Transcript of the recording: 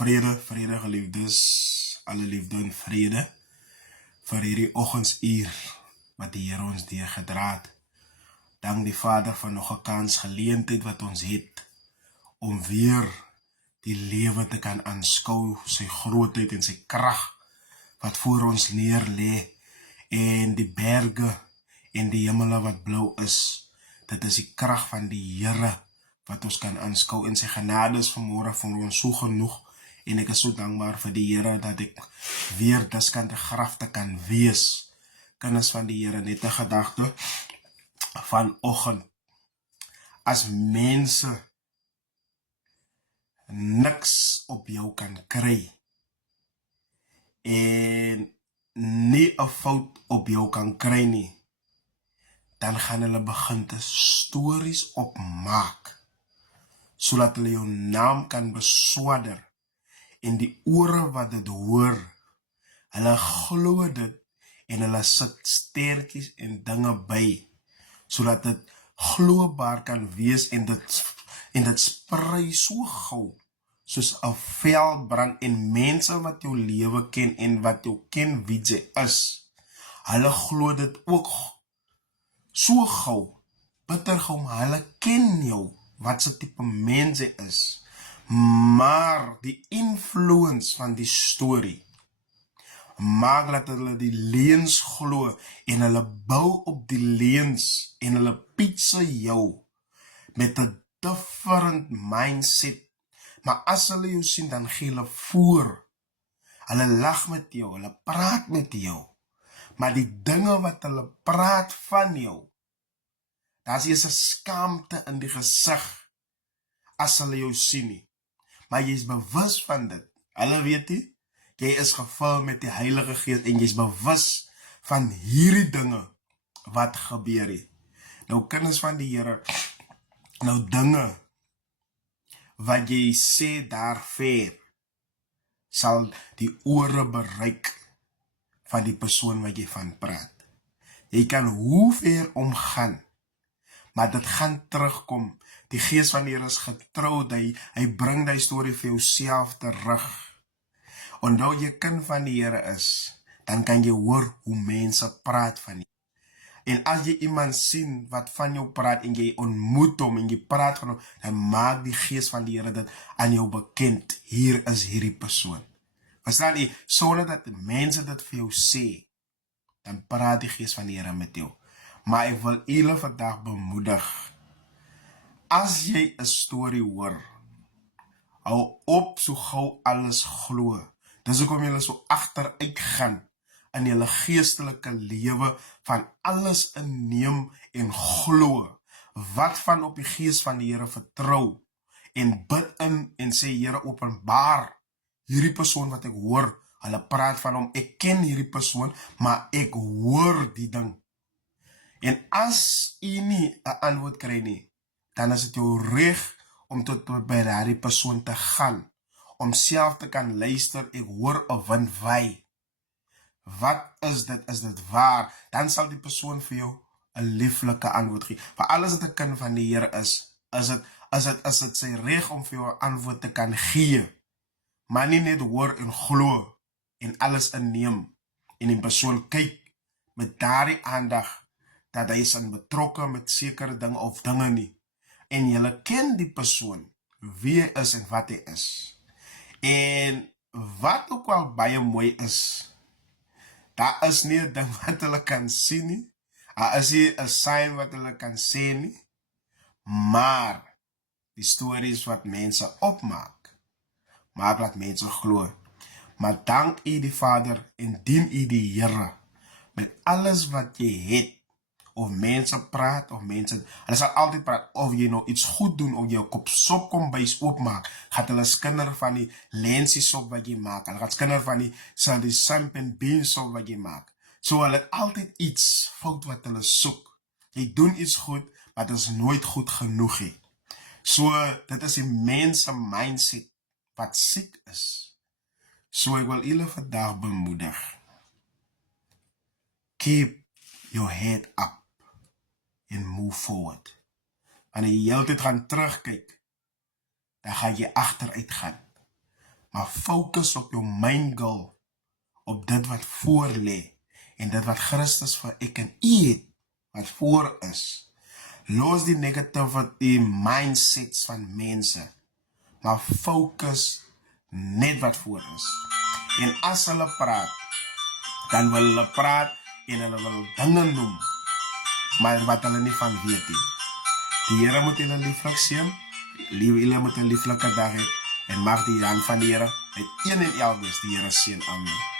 Vrede geliefdes, alle liefde en vrede, vir hierdie oggendsuur, wat die Here ons deurgedra het. Dank die Vader vir nog 'n kans geleentheid wat ons het, om weer die lewe te kan aanskou, sy grootheid en sy krag, wat voor ons neer lê, en die berge, en die hemele wat blou is. Dit is die krag van die Here, wat ons kan aanskou, en sy genade is vanmôre vir ons so genoeg, en ek is so dankbaar vir die Here, dat ek weer diskant 'n graf te kan wees. Kinders van die Here, net 'n gedagte vanoggend. As mense niks op jou kan kry, en nie 'n fout op jou kan kry nie, dan gaan hulle begin te stories opmaak, sodat hulle jou naam kan beswadder, en die ore wat dit hoor, hulle glo dit, en hulle sit stertjies en dinge by, sodat dit globaar kan wees, en dit sprei so gauw, soos 'n veldbrand, en mense wat jou lewe ken, en wat jou ken wie jy is, hulle glo dit ook so gauw, bitter gauw, maar hulle ken jou, wat se tipe mens jy is. Maar die influence van die story maak dat hulle die leuns glo, en hulle bou op die leuns, en hulle pietse jou met 'n different mindset. Maar as hulle jou sien, dan gee hulle voor. Hulle lag met jou, hulle praat met jou, maar die dinge wat hulle praat van jou, daar is 'n skaamte in die gesig as hulle jou sien nie. Maar jy is bewus van dit. Hulle weet nie, jy is gevul met die Heilige Gees, en jy is bewus van hierdie dinge wat gebeur het. Nou kinders van die Here, nou dinge wat jy sê daar ver, sal die ore bereik van die persoon wat jy van praat. Jy kan hoe ver omgaan, maar dit gaan terugkom. Die Gees van die Here is getrou, hy bring die storie vir jouself terug. Onthou jy kind van die Here is, dan kan jy hoor hoe mense praat van jou. En as jy iemand sien wat van jou praat, en jy ontmoet hom, en jy praat van hom, dan maak die Gees van die Here dit aan jou bekend. Hier is hierdie persoon. Verstaan jy, sonder dat mense dit vir jou sê, dan praat die Gees van die Here met jou. Maar ek wil julle vandag bemoedig, as jy 'n storie hoor, hou op so gauw alles glo. Dis hoekom julle so agteruit gaan in julle geestelike lewe, van alles inneem en glo, wat van op die Gees van die Here vertrou, en bid in en sê, Here, openbaar hierdie persoon wat ek hoor, hulle praat van hom, ek ken hierdie persoon, maar ek hoor die ding. En as jy nie 'n antwoord kry nie, dan is dit jou reg om tot by daardie persoon te gaan, om self te kan luister, ek hoor 'n wind waai. Wat is dit? Is dit waar? Dan sal die persoon vir jou 'n lieflike antwoord gee. Vir alles wat 'n kind van die Here is dit sy reg om vir jou 'n antwoord te kan gee. Maar nie net hoor en glo en alles inneem, en die persoon kyk met daardie aandag dat hy is betrokke met sekere dinge of dinge nie. En jy ken die persoon, wie hy is en wat hy is. En wat ook wel baie mooi is, daar is nie 'n ding wat hulle kan sien nie, daar is nie 'n sign wat hulle kan sê nie, maar die stories wat mense opmaak, maak dat mense glo. Maar dank u die Vader, en dien u die Here, met alles wat jy het, of mense praat, of mense, hulle sal altyd praat, of jy nou iets goed doen, of jou kop sop kom bys oopmaak, gaat hulle skinder van die lensie sop wat jy maak, hulle gaat skinder van die samp en bean sop wat jy maak. So hulle het altyd iets fout wat hulle soek. Jy doen iets goed, maar dit is nooit goed genoeg he. So dit is die mense mindset wat siek is. So ek wil julle vandag bemoedig. Keep your head up and move forward. Wanneer jy heeltyd gaan terugkyk, dan gaan jy agteruit gaan. maar focus op jou main goal, op dit wat voor lê, en dit wat Christus vir ek en u het, wat voor is. Los die negativity mindsets van mense, maar focus net wat voor is. En as hulle praat, dan wil hulle praat en hulle wil dinge noem, maar wat hulle nie van weet nie. Die Here moet julle lieflik seën, julle moet 'n lieflike dag hê, en mag die hand van die Here met een en elk wees. Die Here seën. Amen.